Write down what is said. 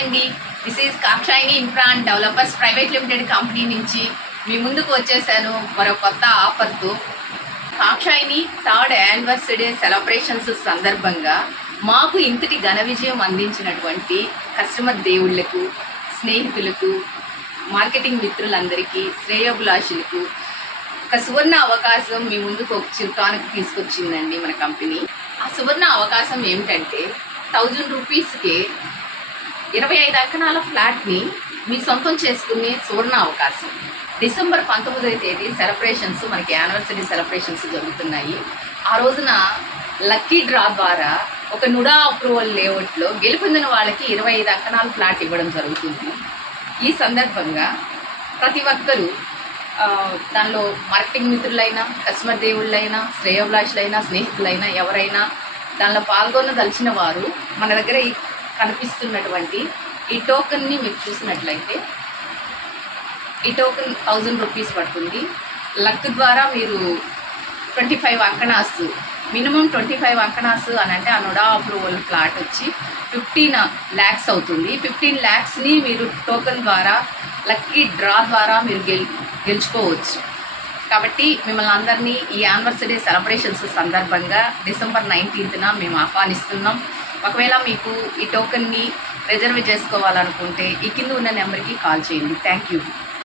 అండి, this is కాక్షాయిని infra and developers private limited company నుంచి మీ ముందుకు వచ్చేసాను మరో కొత్త ఆఫర్తో. కాక్షాయిని థర్డ్ యానివర్సరీ సెలబ్రేషన్స్ సందర్భంగా మాకు ఇంతటి ఘన విజయం అందించినటువంటి కస్టమర్ దేవుళ్లకు, స్నేహితులకు, మార్కెటింగ్ మిత్రులందరికీ, శ్రేయోభిలాషులకు ఒక సువర్ణ అవకాశం మీ ముందుకు ఒక చిరుకానుకు తీసుకొచ్చిందండి మన కంపెనీ. ఆ సువర్ణ అవకాశం ఏమిటంటే 1000 రూపీస్కే 25 అంకణాల ఫ్లాట్ని మీ సొంతం చేసుకునే సువర్ణ అవకాశం. డిసెంబర్ 19వ తేదీ సెలబ్రేషన్స్, మనకి యానివర్సరీ సెలబ్రేషన్స్ జరుగుతున్నాయి. ఆ రోజున లక్కీ డ్రా ద్వారా ఒక నుడా అప్రూవల్ లేఅవుట్లో గెలుపొందిన వాళ్ళకి 25 అంకణాల ఫ్లాట్ ఇవ్వడం జరుగుతుంది. ఈ సందర్భంగా ప్రతి ఒక్కరూ దానిలో మార్కెటింగ్ మిత్రులైనా, కస్టమర్ దేవుళ్ళైనా, శ్రేయోభిలాషులైనా, స్నేహితులైనా ఎవరైనా దానిలో పాల్గొనదలిచిన వారు మన దగ్గర కనిపిస్తున్నటువంటి ఈ టోకన్ని మీరు చూసినట్లయితే ఈ టోకెన్ 1000 రూపీస్ పడుతుంది. లక్ ద్వారా మీరు 25 అంకణాస్, మినిమం 25 అంకణాస్ అని అంటే ఆ నోడా అప్రూవల్ ఫ్లాట్ వచ్చి 15 lakhs అవుతుంది. 15 lakhsని మీరు టోకెన్ ద్వారా లక్కీ డ్రా ద్వారా మీరు గెలుచుకోవచ్చు. కాబట్టి మిమ్మల్ని అందరినీ ఈ యానివర్సరీ సెలబ్రేషన్స్ సందర్భంగా డిసెంబర్ 19న మేము ఆహ్వానిస్తున్నాం. ఒకవేళ మీకు ఈ టోకెన్ని రిజర్వ్ చేసుకోవాలనుకుంటే ఈ కింద ఉన్న నెంబర్కి కాల్ చేయండి. Thank you.